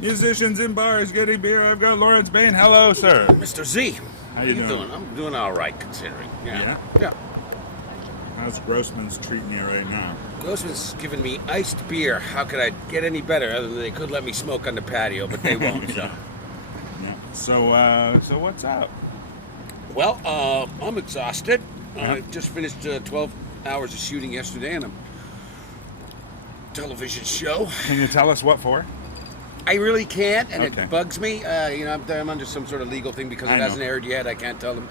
Musicians in bars getting beer. I've got Lawrence Bayne. Hello, sir. Mr. Z, How you doing? I'm doing all right, considering. Yeah? Yeah. How's Grossman's treating you right now? Grossman's giving me iced beer. How could I get any better other than they could let me smoke on the patio, but they won't, so. Yeah. So what's up? Well, I'm exhausted. Yeah. I just finished 12 hours of shooting yesterday in a television show. Can you tell us what for? I really can't, and Okay. it bugs me. I'm under some sort of legal thing because I it know. hasn't aired yet. I can't tell them.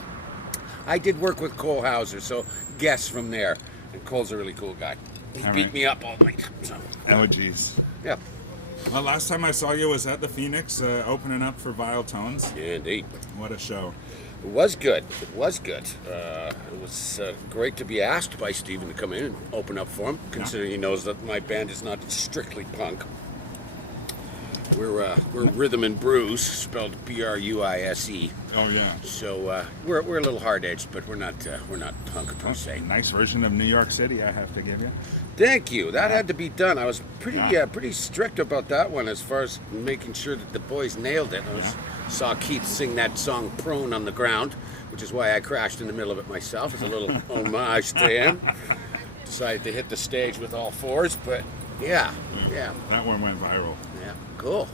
I did work with Cole Hauser, so guess from there. And Cole's a really cool guy. He All beat right. me up all night. So, Oh, geez. yeah. Well, last time I saw you was at the Phoenix, opening up for Vile Tones. Yeah, indeed. What a show. It was good. It was good. It was great to be asked by Steven to come in and open up for him, considering he knows that my band is not strictly punk. We're rhythm and blues, spelled B-R-U-I-S-E. Oh, yeah. So we're a little hard-edged, but we're not punk per se. Nice version of New York City, I have to give you. Thank you. That had to be done. I was pretty strict about that one as far as making sure that the boys nailed it. Saw Keith sing that song prone on the ground, which is why I crashed in the middle of it myself as a little homage to him. Decided to hit the stage with all fours, but yeah. That one went viral. Yeah, cool.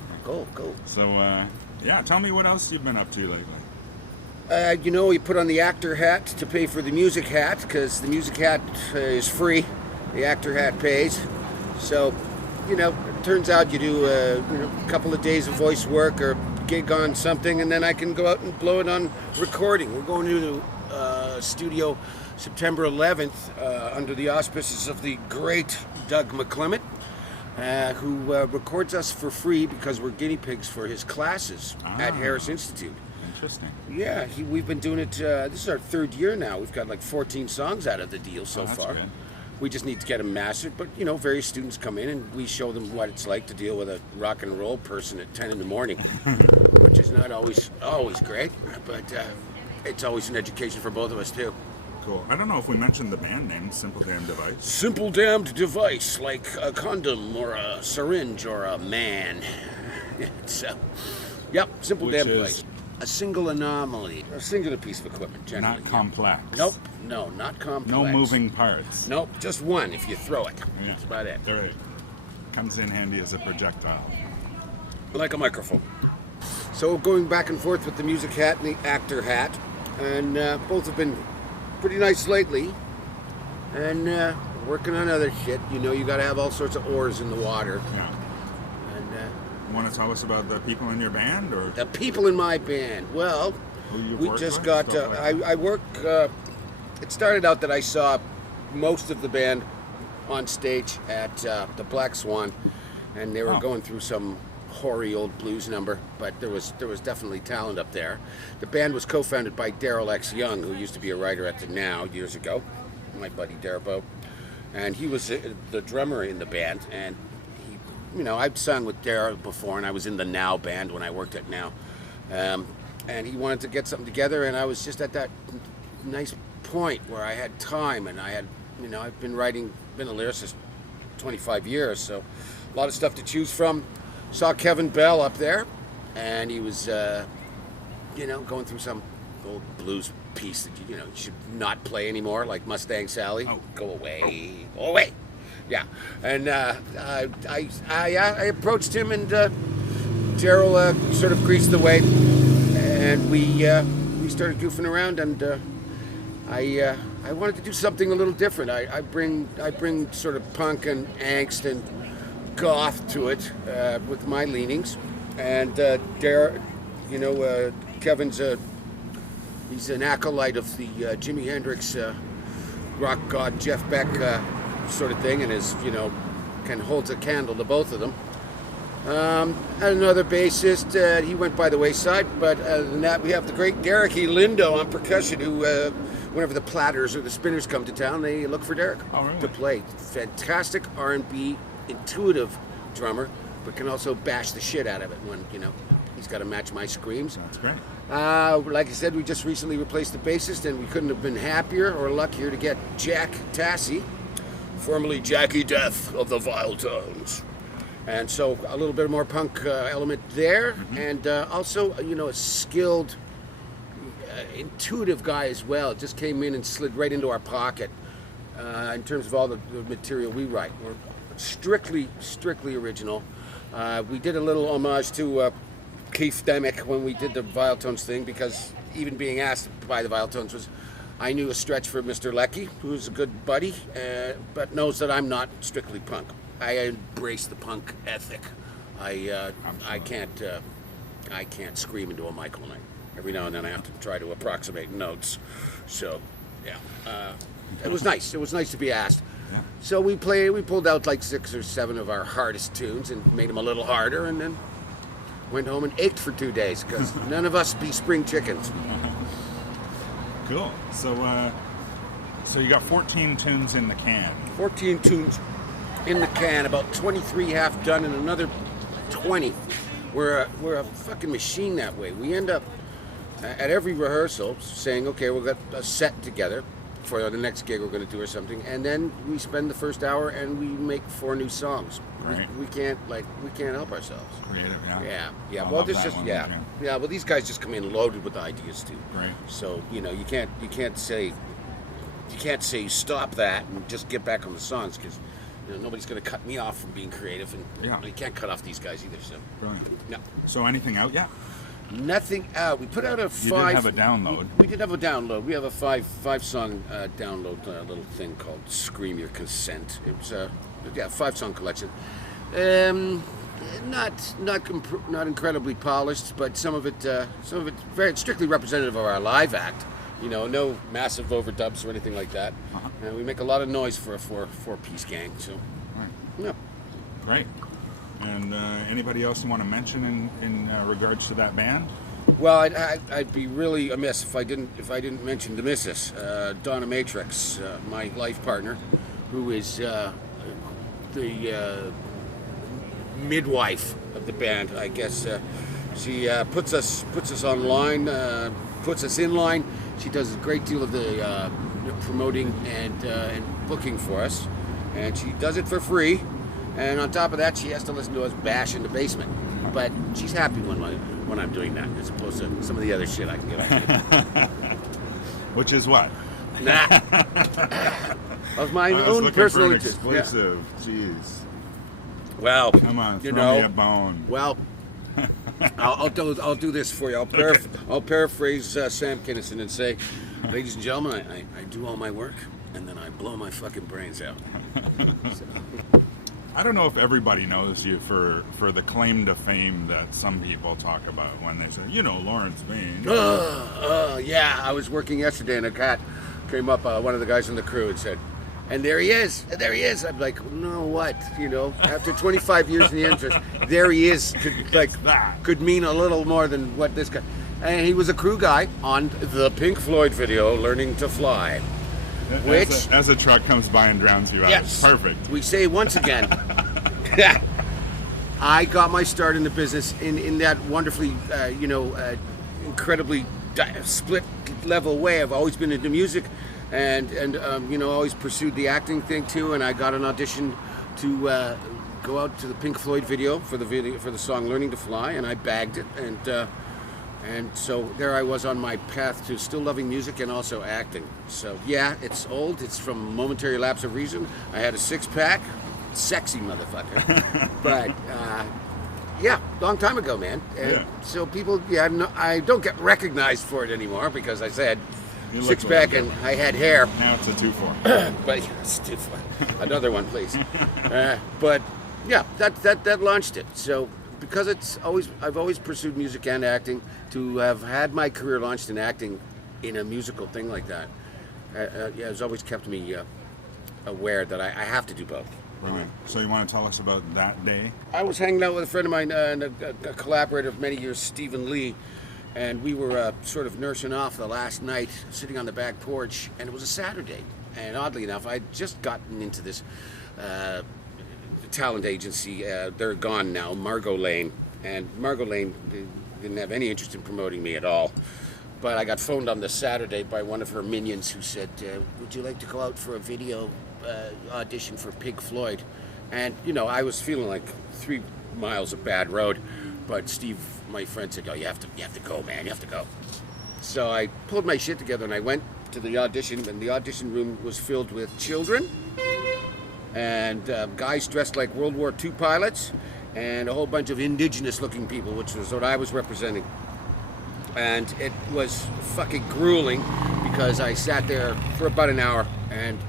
So, tell me what else you've been up to lately. We put on the actor hat to pay for the music hat, because the music hat is free. The actor hat pays. So, it turns out you do a couple of days of voice work or gig on something, and then I can go out and blow it on recording. We're going to the studio September 11th under the auspices of the great Doug McClement, who records us for free because we're guinea pigs for his classes at Harris Institute. Interesting. Yeah, we've been doing it, this is our third year now. We've got like 14 songs out of the deal so that's far. good. We just need to get them mastered, but various students come in and we show them what it's like to deal with a rock and roll person at 10 in the morning, which is not always great, but it's always an education for both of us too. Cool. I don't know if we mentioned the band name, Simple Damn Device. Simple damned device, like a condom or a syringe or a man. Simple Which damned is- device. A single anomaly, a singular piece of equipment, generally. Not complex. Nope, no, not complex. No moving parts. Nope, just one if you throw it. Yeah. That's about it. All right. Comes in handy as a projectile. Like a microphone. So going back and forth with the music hat and the actor hat, and both have been pretty nice lately. And working on other shit. You got to have all sorts of oars in the water. Yeah. And You want to tell us about the people in your band, or the people in my band. Well, who you've we worked just with, got. stuff like that? I work. It started out that I saw most of the band on stage at the Black Swan, and they were going through some hoary old blues number, but there was definitely talent up there. The band was co-founded by Daryl X. Young, who used to be a writer at the Now years ago, my buddy Darabo, and he was the drummer in the band. And he, I'd sung with Daryl before, and I was in the Now band when I worked at Now, and he wanted to get something together, and I was just at that nice point where I had time, and I had, I've been a lyricist 25 years, so a lot of stuff to choose from. Saw Kevin Bell up there, and he was, going through some old blues piece that you should not play anymore, like Mustang Sally. Oh. Go away. Yeah, and I approached him, and Daryl sort of greased the way, and we started goofing around, and I wanted to do something a little different. I bring sort of punk and angst and goth to it with my leanings, and Kevin's he's an acolyte of the Jimi Hendrix rock god Jeff Beck sort of thing, and is holds a candle to both of them. And another bassist, he went by the wayside, but other than that, we have the great Derek E. Lindo on percussion, who whenever the Platters or the Spinners come to town, they look for Derek to play. Fantastic R&B, intuitive drummer, but can also bash the shit out of it when, he's got to match my screams. That's great. Like I said, we just recently replaced the bassist, and we couldn't have been happier or luckier to get Jack Tassi, formerly Jackie Death of the Vile Tones. And so a little bit more punk element there, and also, a skilled, intuitive guy as well. Just came in and slid right into our pocket in terms of all the material we write. We're strictly original. We did a little homage to Keith Demick when we did the Vialtones thing, because even being asked by the Vialtones was, I knew a stretch for Mr. Leckie, who's a good buddy, but knows that I'm not strictly punk. I embrace the punk ethic. I can't scream into a mic all night. Every now and then I have to try to approximate notes. So, yeah, it was nice. It was nice to be asked. Yeah. So we pulled out like 6 or 7 of our hardest tunes and made them a little harder, and then went home and ached for 2 days because none of us be spring chickens. Cool. So you got 14 tunes in the can. 14 tunes in the can, about 23 half done, and another 20. We're a fucking machine that way. We end up at every rehearsal saying, okay, we'll get a set together for the next gig we're going to do or something, and then we spend the first hour and we make 4 new songs. Right. We can't help ourselves. Creative, yeah. Yeah. I Well, love this that just one, yeah. Well, these guys just come in loaded with ideas too. Right. So you can't say stop that and just get back on the songs, because nobody's going to cut me off from being creative, and you can't cut off these guys either. So brilliant. No. So anything out yet? Nothing out. We put out a 5. You did have a download. We did have a download. We have a 5-song download little thing called "Scream Your Consent." It's a 5-song collection. Not incredibly polished, but some of it very strictly representative of our live act. No massive overdubs or anything like that. And we make a lot of noise for a four-piece gang. So, yeah. Great. And anybody else you want to mention in regards to that band? Well, I'd be really amiss if I didn't mention the missus, Donna Matrix, my life partner, who is the midwife of the band, I guess. She puts us online, puts us in line. She does a great deal of the promoting and booking for us, and she does it for free. And on top of that, she has to listen to us bash in the basement. But she's happy when I'm doing that, as opposed to some of the other shit I can get up. Which is what? Nah. Of my I was own looking personal for an interest. exclusive. Jeez. Well, Come on, throw me a bone. Well, I'll do this for you. I'll paraphrase Sam Kinison and say, ladies and gentlemen, I do all my work and then I blow my fucking brains out. So. I don't know if everybody knows you for the claim to fame that some people talk about when they say, Lawrence Bayne. Yeah, I was working yesterday and a cat came up, one of the guys on the crew, and said, and there he is. I'm like, no, what? After 25 years in the industry, there he is. Could mean a little more than what this guy. And he was a crew guy on the Pink Floyd video, Learning to Fly. Which, as a truck comes by and drowns you out. Yes, Perfect. We say once again, I got my start in the business in that wonderfully, incredibly split level way. I've always been into music, and always pursued the acting thing too. And I got an audition to go out to the Pink Floyd video for the song "Learning to Fly," and I bagged it, and so there I was on my path to still loving music and also acting. So yeah, it's old. It's from momentary lapse of reason. I had a 6-pack, sexy motherfucker. But long time ago, man. And so people, I don't get recognized for it anymore because I said 6-pack and I had hair. Now it's a 2-4. But it's 2-4. Another one, please. But yeah, that launched it. So. Because I've always pursued music and acting, to have had my career launched in acting in a musical thing like that, has always kept me aware that I have to do both. Right. So you want to tell us about that day? I was hanging out with a friend of mine, and a collaborator of many years, Stephen Lee, and we were sort of nursing off the last night, sitting on the back porch, and it was a Saturday. And oddly enough, I'd just gotten into this talent agency. They're gone now, Margot Lane, and Margot Lane didn't have any interest in promoting me at all. But I got phoned on the Saturday by one of her minions who said, would you like to go out for a video audition for Pink Floyd? And, I was feeling like 3 miles of bad road. But Steve, my friend, said, "Oh, you have to go, man. You have to go." So I pulled my shit together and I went to the audition, and the audition room was filled with children and guys dressed like World War II pilots and a whole bunch of indigenous-looking people, which was what I was representing. And it was fucking grueling because I sat there for about an hour and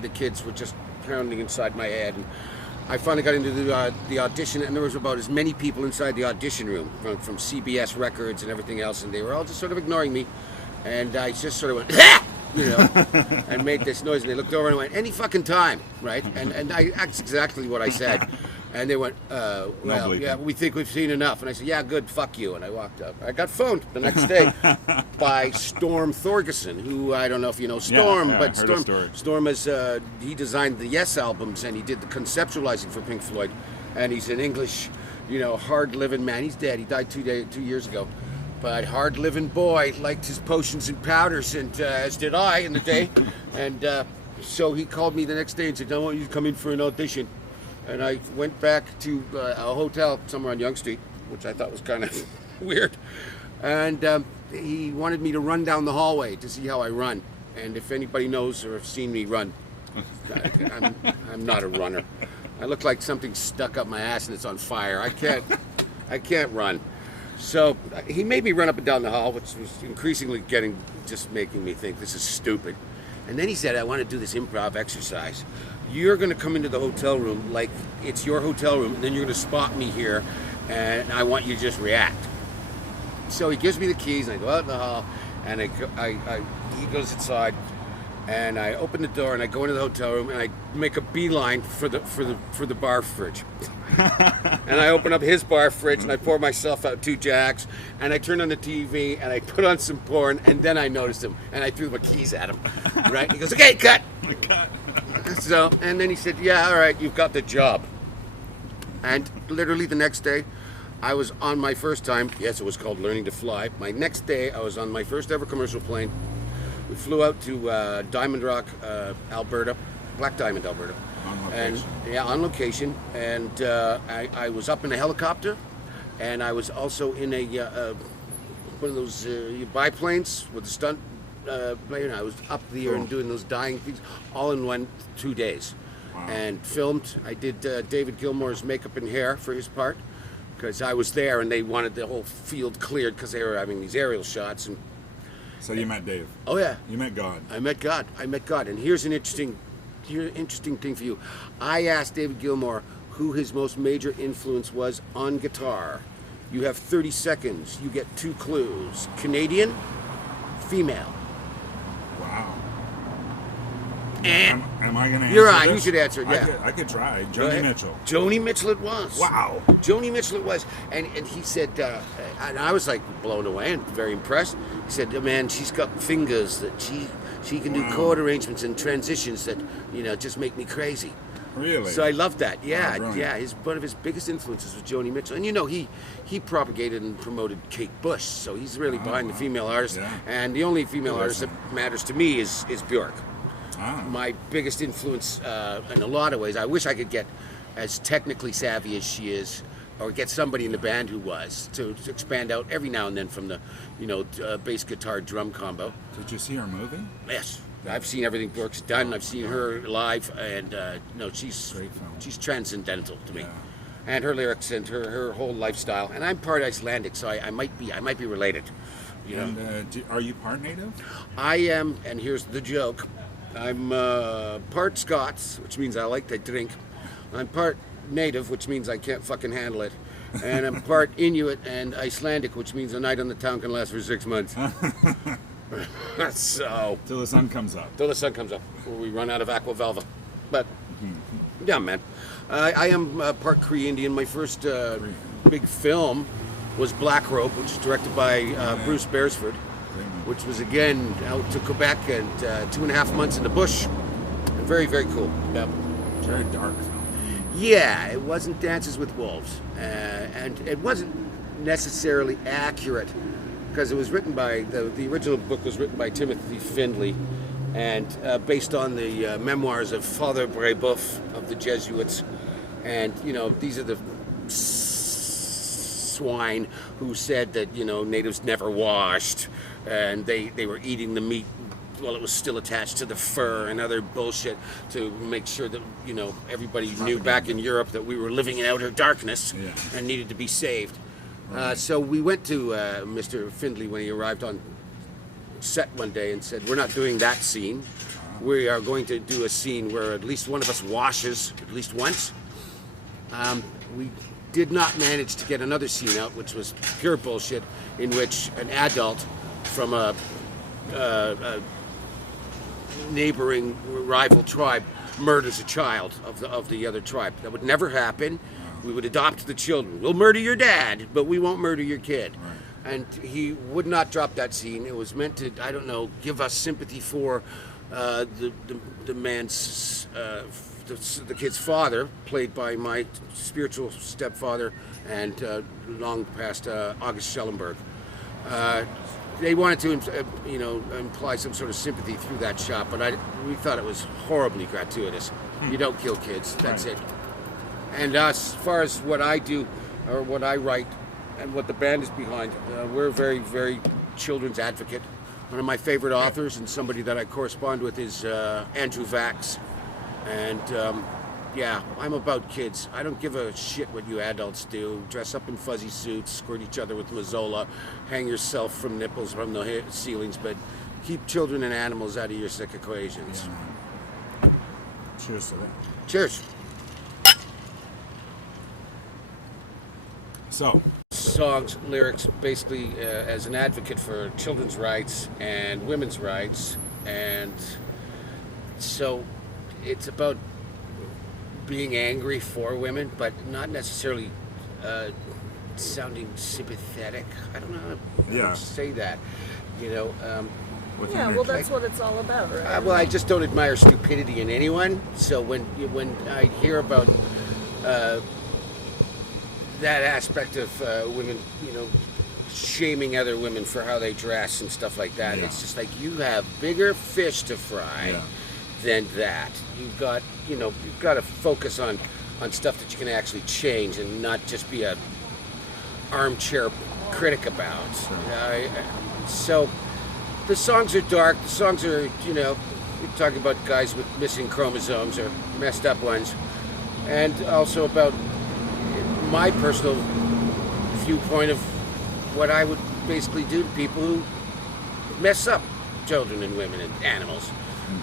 the kids were just pounding inside my head. And I finally got into the audition, and there was about as many people inside the audition room from CBS Records and everything else, and they were all just sort of ignoring me. And I just sort of went, "Ah!" and made this noise, and they looked over and went, "Any fucking time," right? And that's exactly what I said. And they went, "Well, yeah, we think we've seen enough." And I said, "Yeah, good, fuck you." And I walked up. I got phoned the next day by Storm Thorgerson, who I don't know if you know Storm, but Storm is, he designed the Yes albums, and he did the conceptualizing for Pink Floyd. And he's an English, hard-living man. He's dead. He died 2 years ago. But hard-living boy, liked his potions and powders, and as did I in the day. And so he called me the next day and said, "I want you to come in for an audition." And I went back to a hotel somewhere on Yonge Street, which I thought was kind of weird. And he wanted me to run down the hallway to see how I run. And if anybody knows or have seen me run, I'm not a runner. I look like something stuck up my ass and it's on fire. I can't run. So he made me run up and down the hall, which was increasingly just making me think this is stupid. And then he said, "I want to do this improv exercise. You're going to come into the hotel room like it's your hotel room, and then you're going to spot me here, and I want you to just react." So he gives me the keys, and I go out in the hall, and he goes inside, and I open the door, and I go into the hotel room, and I make a beeline for the bar fridge. And I open up his bar fridge, and I pour myself out 2 Jacks, and I turn on the TV, and I put on some porn, and then I noticed him, and I threw my keys at him. Right? He goes, "Okay, cut." So, and then he said, "Yeah, all right, you've got the job." And literally the next day, I was on my first time. Yes, it was called learning to fly. My next day, I was on my first ever commercial plane. We flew out to Diamond Rock, Alberta, Black Diamond, Alberta. On location. And on location. And I was up in a helicopter, and I was also in a one of those biplanes with a stunt plane. I was up there and doing those dying things, all in 2 days. Wow. And filmed. I did David Gilmour's makeup and hair for his part, because I was there, and they wanted the whole field cleared because they were having these aerial shots. And So you met Dave. oh yeah, You met God. I met God. And here's an interesting thing for you. I asked David Gilmour who his most major influence was on guitar. You have 30 seconds. You get 2 clues. Canadian, female. Wow. And Am I going to answer you're on. this? You should answer it, yeah. I could try. Go Joni ahead. Mitchell. Joni Mitchell it was. Wow. Joni Mitchell it was. And he said, and I was like blown away and very impressed. He said, "Man, she's got fingers that she can do chord arrangements and transitions that, just make me crazy." Really? So I loved that. Yeah, brilliant. yeah. One of his biggest influences was Joni Mitchell. And he propagated and promoted Kate Bush, so he's really behind the female artist. Yeah. And the only female artist that matters to me is Björk. Ah. My biggest influence in a lot of ways. I wish I could get as technically savvy as she is, or get somebody in the band who was, to expand out every now and then from the bass guitar drum combo. Did you see our movie? Yes, I've seen everything Björk's done. I've seen her live, and she's Great film. she's transcendental to me. Yeah. And her lyrics and her whole lifestyle. And I'm part Icelandic, so I might be related. And are you part native? I am, and here's the joke. I'm part Scots, which means I like to drink. I'm part native, which means I can't fucking handle it. And I'm part Inuit and Icelandic, which means a night on the town can last for 6 months. So, Till the sun comes up. till the sun comes up, or we run out of aqua velva. But, yeah, man. I am part Cree Indian. My first big film was Black Robe, which was directed by Bruce Beresford, which was again out to Quebec and 2.5 months in the bush. Very, very cool. Yep. Very dark film. Yeah, it wasn't Dances with Wolves, and it wasn't necessarily accurate because it was written by the original book was written by Timothy Findlay, and based on the memoirs of Father Brebeuf of the Jesuits, And, these are the swine who said that, natives never washed, and they were eating the meat while it was still attached to the fur and other bullshit to make sure that, everybody knew back in Europe that we were living in outer darkness and needed to be saved. So we went to Mr. Findlay when he arrived on set one day and said, we're not doing that scene. We are going to do a scene where at least one of us washes at least once. We did not manage to get another scene out, which was pure bullshit, in which an adult from a neighboring rival tribe murders a child of the other tribe. That would never happen. We would adopt the children. We'll murder your dad, but we won't murder your kid. Right. And he would not drop that scene. It was meant to, give us sympathy for the man's, the kid's father, played by my spiritual stepfather and long past August Schellenberg. They wanted to, imply some sort of sympathy through that shot, but we thought it was horribly gratuitous. You don't kill kids. That's it. And as far as what I do, or what I write, and what the band is behind, we're a very, very children's advocate. One of my favorite authors and somebody that I correspond with is Andrew Vax. And I'm about kids. I don't give a shit what you adults do. Dress up in fuzzy suits, squirt each other with Mazzola, hang yourself from nipples from the ceilings, but keep children and animals out of your sick equations. Yeah. Cheers to that. Cheers. So, songs, lyrics, basically as an advocate for children's rights and women's rights, and so it's about being angry for women, but not necessarily sounding sympathetic. I don't know how to say that, well, that's what it's all about, right? Well, I just don't admire stupidity in anyone. So when I hear about that aspect of women, shaming other women for how they dress and stuff like that, it's just like, you have bigger fish to fry than that. You've got to focus on stuff that you can actually change and not just be a armchair critic about. So the songs are dark. The songs are, we're talking about guys with missing chromosomes or messed up ones, and also about my personal viewpoint of what I would basically do to people who mess up children and women and animals.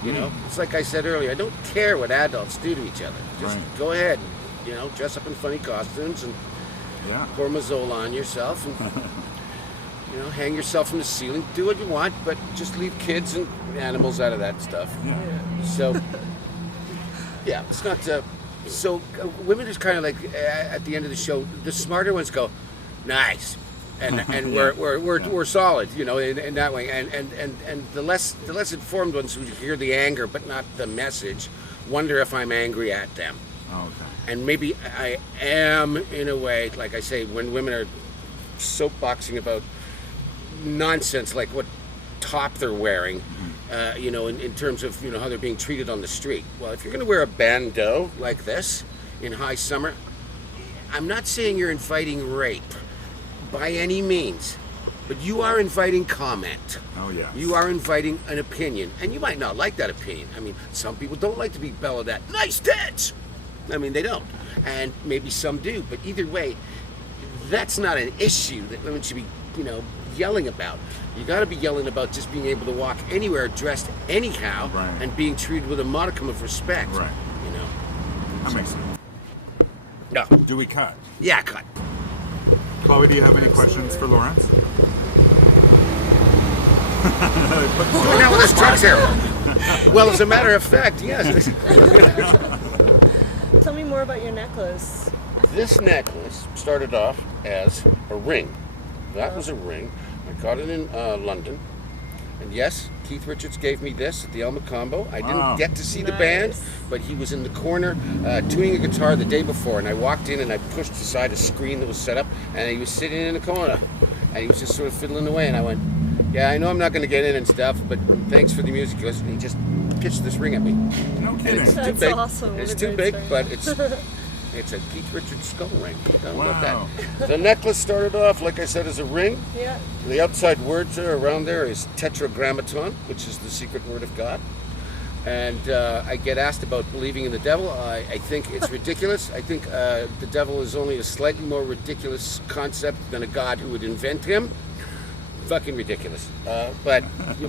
It's like I said earlier, I don't care what adults do to each other. Just go ahead and, dress up in funny costumes and pour Mazzola on yourself and, hang yourself from the ceiling. Do what you want, but just leave kids and animals out of that stuff. So, it's not... So women is kind of like at the end of the show, the smarter ones go, nice, and we're solid, in that way, and the less informed ones who hear the anger but not the message wonder if I'm angry at them. And maybe I am, in a way. Like I say, when women are soapboxing about nonsense like what top they're wearing, in terms of, how they're being treated on the street. Well, if you're going to wear a bandeau like this in high summer, I'm not saying you're inviting rape by any means, but you are inviting comment. Oh, yes. You are inviting an opinion, and you might not like that opinion. I mean, some people don't like to be bellowed at, nice tits! I mean, they don't. And maybe some do, but either way, that's not an issue that women should be, yelling about. You got to be yelling about just being able to walk anywhere dressed anyhow and being treated with a modicum of respect. Right. That makes sense. No. Do we cut? Yeah, cut. Chloe, do you have any questions for Lawrence? Look out with his trucks here. Well, as a matter of fact, yes. Tell me more about your necklace. This necklace started off as a ring. That was a ring. I got it in London. And yes, Keith Richards gave me this at the Elma Combo. I didn't get to see the band, but he was in the corner tuning a guitar the day before. And I walked in and I pushed aside a screen that was set up, and he was sitting in the corner. And he was just sort of fiddling away. And I went, yeah, I know I'm not going to get in and stuff, but thanks for the music. And he just pitched this ring at me. No kidding. It's That's too big. awesome. It's too big, but it's It's a Keith Richards skull ring. I love Wow. that. The necklace started off, like I said, as a ring. Yeah. The outside words are around there is Tetragrammaton, which is the secret word of God. And I get asked about believing in the devil. I think it's ridiculous. I think the devil is only a slightly more ridiculous concept than a God who would invent him. Fucking ridiculous. But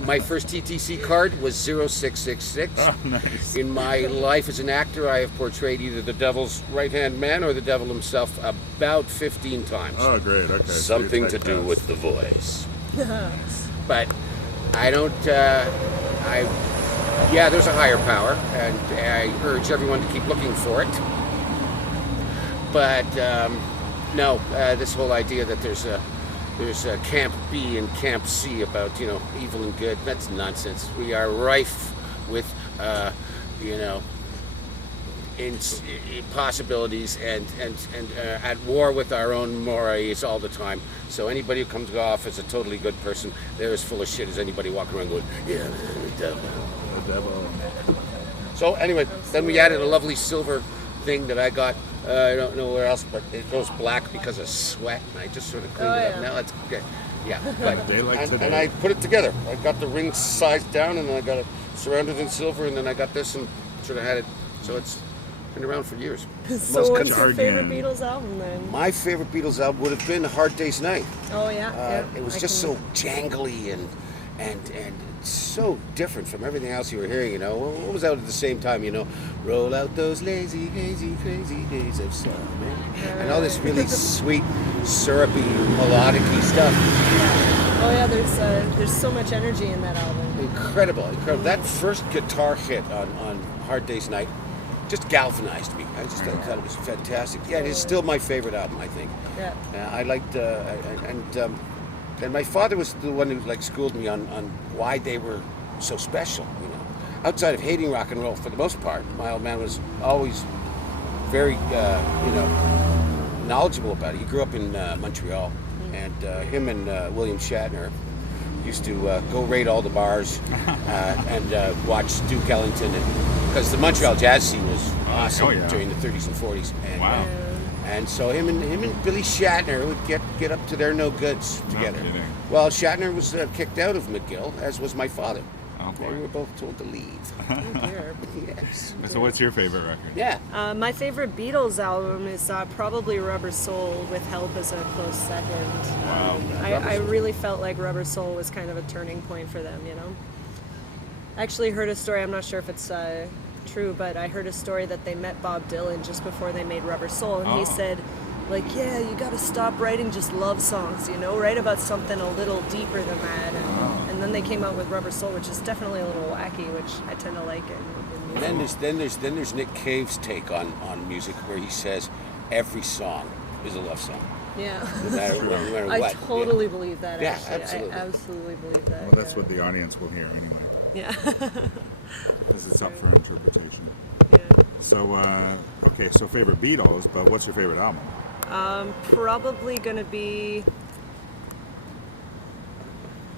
my first TTC card was 0666. Oh, nice. In my life as an actor, I have portrayed either the devil's right-hand man or the devil himself about 15 times. Oh, great. Okay. so Something you're to do typecast. with the voice. But I don't, yeah, there's a higher power, and I urge everyone to keep looking for it. But no, this whole idea that there's a Camp B and Camp C about, evil and good, that's nonsense. We are rife with, possibilities and at war with our own mores all the time. So anybody who comes off as a totally good person, they're as full of shit as anybody walking around going, yeah, man, the devil. The devil. So anyway, then we added a lovely silver thing that I got. I don't know where else, but it goes black because of sweat, and I just sort of cleaned it up. Now it's good. Yeah, but Day like today. and I put it together. I got the ring sized down, and then I got it surrounded in silver, and then I got this and sort of had it. So it's been around for years. So what's your Guardian. favorite Beatles album then? My favorite Beatles album would have been Hard Day's Night. Oh yeah. Yeah. It was I just can- so jangly and so different from everything else you were hearing. What was out at the same time? Roll out those lazy, hazy, crazy days of summer, and all this really sweet, syrupy, melodic-y stuff. Oh yeah. There's so much energy in that album. Incredible. That first guitar hit on Hard Day's Night just galvanized me. I just thought it was fantastic. Yeah, it is still my favorite album, I think. Yeah. I liked, and my father was the one who schooled me on why they were so special. Outside of hating rock and roll for the most part, my old man was always very, knowledgeable about it. He grew up in Montreal, and him and William Shatner used to go raid all the bars and watch Duke Ellington, because the Montreal jazz scene was awesome during the 30s and 40s. And, Wow. and so him and Billy Shatner would get up to their no goods together. kidding. Well, Shatner was kicked out of McGill, as was my father. Oh, They boy. were both told to leave. Oh, dear. Yes. So what's your favorite record? Yeah. My favorite Beatles album is probably Rubber Soul, with Help as a close second. Wow. I really felt like Rubber Soul was kind of a turning point for them, I actually heard a story, I'm not sure if it's true, but I heard a story that they met Bob Dylan just before they made Rubber Soul, and he said, yeah, you gotta stop writing just love songs, write about something a little deeper than that. And then they came out with Rubber Soul, which is definitely a little wacky, which I tend to like in music. And then there's Nick Cave's take on music, where he says every song is a love song, Yeah. no matter I what. totally believe that, Yeah, actually. absolutely. I absolutely believe that. Well, that's yeah. what the audience will hear anyway, Yeah. because it's up for interpretation. Yeah. So, okay, so favorite Beatles, but what's your favorite album? Probably gonna be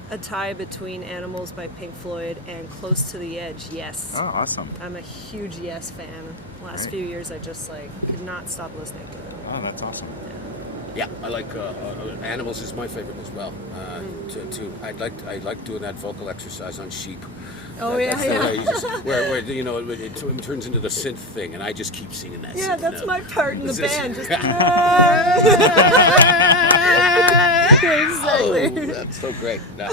a tie between Animals by Pink Floyd and Close to the Edge, Yes. Oh, awesome. I'm a huge Yes fan. Last Right. few years I just could not stop listening to them. Oh, that's awesome. Yeah, I like Animals is my favorite as well. I like doing that vocal exercise on Sheep. Oh, That's the yeah. way you just, where it turns into the synth thing, and I just keep singing that. Yeah, synth that's note. my part in the This is- band. Just Oh, exactly. that's so great. No,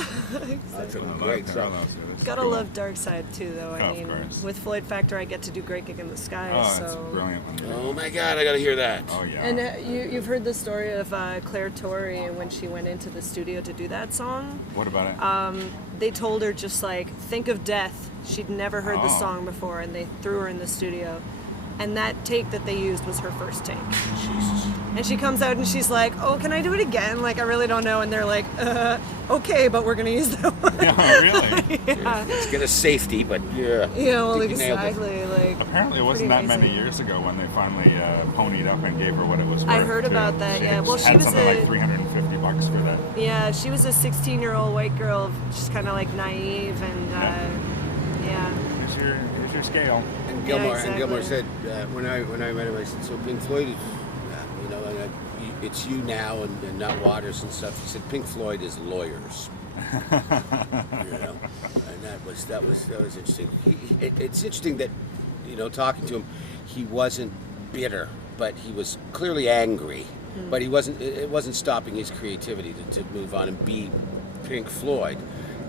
that's a I like great that. song. That's Gotta cool. love Dark Side too, though. I Of mean, course. with Floyd Factor, I get to do Great Gig in the Sky. Oh, that's so. brilliant. Oh my God, I gotta hear that. Oh, yeah. And you've heard the story of Claire Torrey when she went into the studio to do that song. What about it? They told her just think of death. She'd never heard the Oh. song before, and they threw her in the studio. And that take that they used was her first take. Jesus. And she comes out and she's like, "Oh, can I do it again? I really don't know." And they're like, "Okay, but we're gonna use that one." Yeah, really? Let's get a safety, but yeah. Yeah, well, I think you nailed it. exactly. Apparently, it wasn't that pretty many amazing. years ago when they finally ponied up and gave her what it was worth. I heard too. about that, yeah. Well, she had was something a- like $350 for that. Yeah, she was a 16-year-old white girl, just kind of naive and yeah. Here's Here's your scale. And Yeah, Gilmore exactly. said when I met him, I said, "So Pink Floyd is, it's you now and not Waters and stuff." He said, "Pink Floyd is lawyers." And that was interesting. It's interesting that talking to him, he wasn't bitter, but he was clearly angry. But he wasn't. It wasn't stopping his creativity to move on and be Pink Floyd.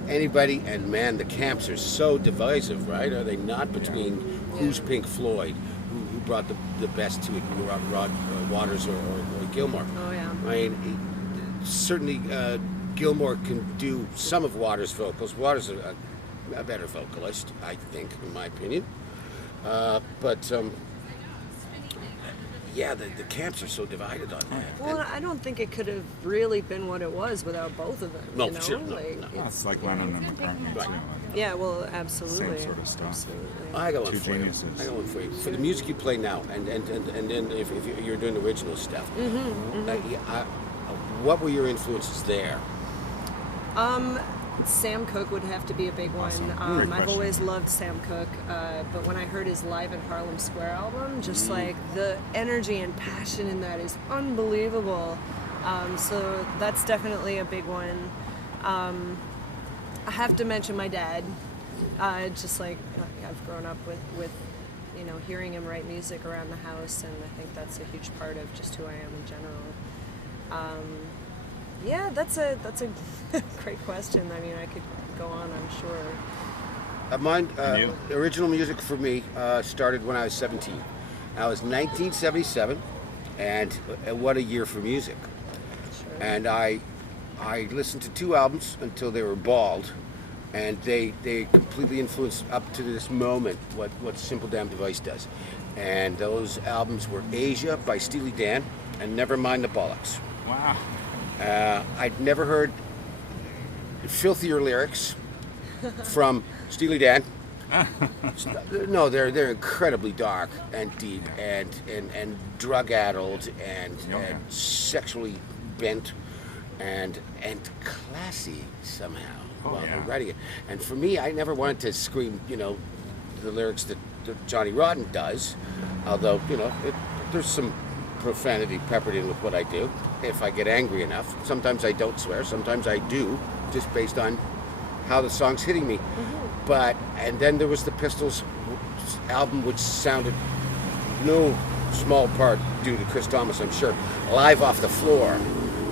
Anybody, and man, the camps are so divisive, right? Are they not? Between who's Pink Floyd, who brought the best to it, Rod Waters or Gilmore? Oh yeah. I mean, certainly Gilmore can do some of Waters' vocals. Waters is a better vocalist, I think, in my opinion. But the camps are so divided on that. Well, I don't think it could have really been what it was without both of them. No, you know? sure, no, Like, no. Well, it's like Lennon and McCartney Right. too. Yeah, well, absolutely. Same sort of stuff. Absolutely. I got one Two for you. geniuses. I got one for you. For the music you play now, and then if you're doing original stuff, what were your influences there? Sam Cooke would have to be a big one. Awesome. Great I've question. always loved Sam Cooke, but when I heard his Live in Harlem Square album, just like the energy and passion in that is unbelievable. So that's definitely a big one. I have to mention my dad. Just like I've grown up with hearing him write music around the house, and I think that's a huge part of just who I am in general. Yeah, that's a great question. I mean, I could go on, I'm sure. Mine, You? original music for me started when I was 17. I was 1977, and what a year for music. Sure. And I listened to 2 albums until they were bald, and they completely influenced up to this moment what Simple Damn Device does. And those albums were Asia by Steely Dan and Nevermind the Bollocks. Wow. I'd never heard filthier lyrics from Steely Dan. No, they're incredibly dark and deep and drug-addled and sexually bent and classy somehow while they're writing it. And for me, I never wanted to scream, the lyrics that Johnny Rotten does, although there's some profanity peppered in with what I do. If I get angry enough, sometimes I don't swear, sometimes I do, just based on how the song's hitting me. And then there was the Pistols album, which sounded no small part due to Chris Thomas, I'm sure, live off the floor.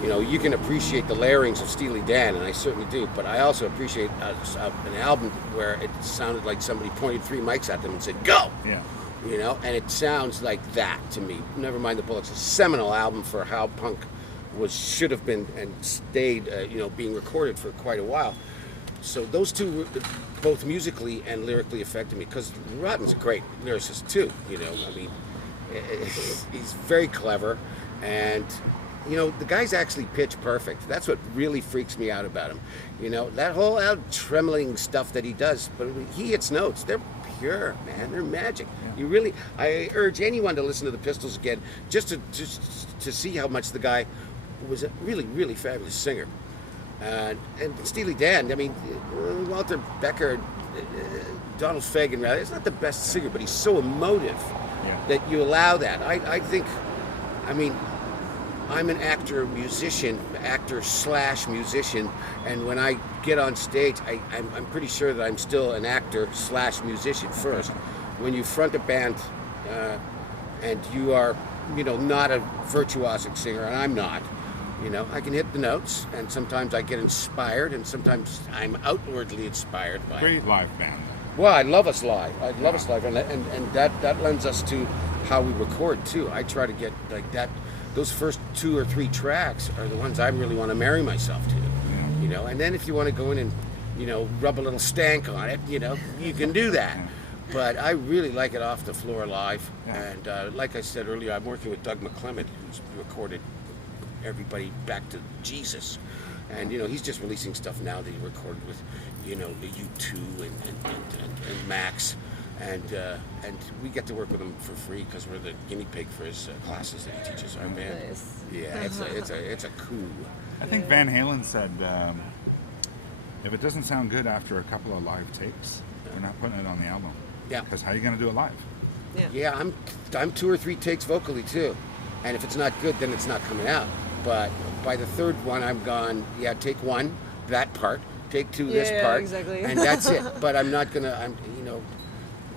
You can appreciate the layerings of Steely Dan, and I certainly do, but I also appreciate an album where it sounded like somebody pointed 3 mics at them and said, "Go!" Yeah. And it sounds like that to me. Nevermind the Bullets, a seminal album for how punk should have been and stayed, being recorded for quite a while. So those two, both musically and lyrically, affected me, because Rotten's a great lyricist too. I mean, he's very clever, and the guy's actually pitch perfect. That's what really freaks me out about him. That whole trembling stuff that he does, but he hits notes. They're pure, man. They're magic. Yeah. I urge anyone to listen to the Pistols again, just to see how much the guy was a really, really fabulous singer. And Steely Dan, I mean, Walter Becker, Donald Fagen, rather, he's not the best singer, but he's so emotive that you allow that. I think, I'm an actor/musician, and when I get on stage, I'm pretty sure that I'm still an actor/musician first. When you front a band and you are, not a virtuosic singer, and I'm not, I can hit the notes, and sometimes I get inspired, and sometimes I'm outwardly inspired by it. Great live band. Well, I love us live. And that lends us to how we record too. I try to get like that. Those first 2 or 3 tracks are the ones I really want to marry myself to. And then if you want to go in and rub a little stank on it, you can do that. But I really like it off the floor live. And like I said earlier, I'm working with Doug McClement, who's recorded everybody back to Jesus. And he's just releasing stuff now that he recorded with the U2 and Max, and we get to work with him for free because we're the guinea pig for his classes that he teaches our band. Nice. Yeah, it's a coup. I think Van Halen said, if it doesn't sound good after a couple of live takes, they're not putting it on the album. Yeah. Because how are you going to do it live? Yeah, I'm 2 or 3 takes vocally too, and if it's not good, then it's not coming out. But by the third one, I'm gone. Yeah, take 1, that part. Take 2, this part. Exactly. And that's it. But I'm not gonna.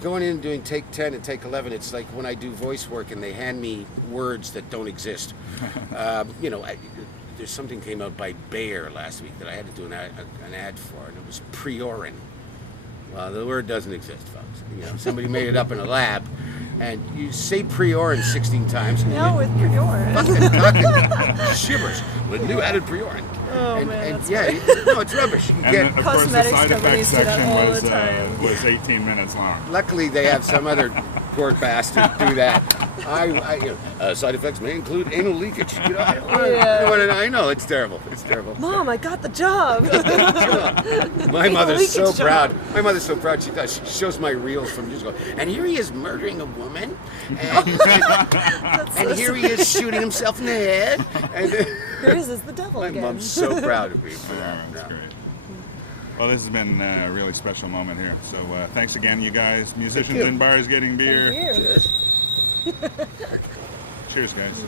Going in and doing take 10 and take 11. It's like when I do voice work and they hand me words that don't exist. There's something came out by Bayer last week that I had to do an ad for, and it was priorin. Well, the word doesn't exist, folks. Somebody made it up in a lab, and you say priorin 16 times. No, with Prior. Fucking shivers with new added priorin. Oh, man, that's no, it's rubbish. You And get, of course, the Cosmetics side companies effects do that section all the time. was 18 minutes long. luckily, they have some other poor bastard do that. Side effects may include anal leakage. I know it's terrible. It's terrible. Mom, I got the job. My mother's so leakage proud. job. My mother's so proud. She shows my reels from years ago. And here he is murdering a woman. And here he is shooting himself in the head. And Yours is the devil my again. mom's so proud of me for that. That's great. Well, this has been a really special moment here. So thanks again, you guys. Musicians you. in bars getting beer. Thank you. Cheers. Cheers, guys.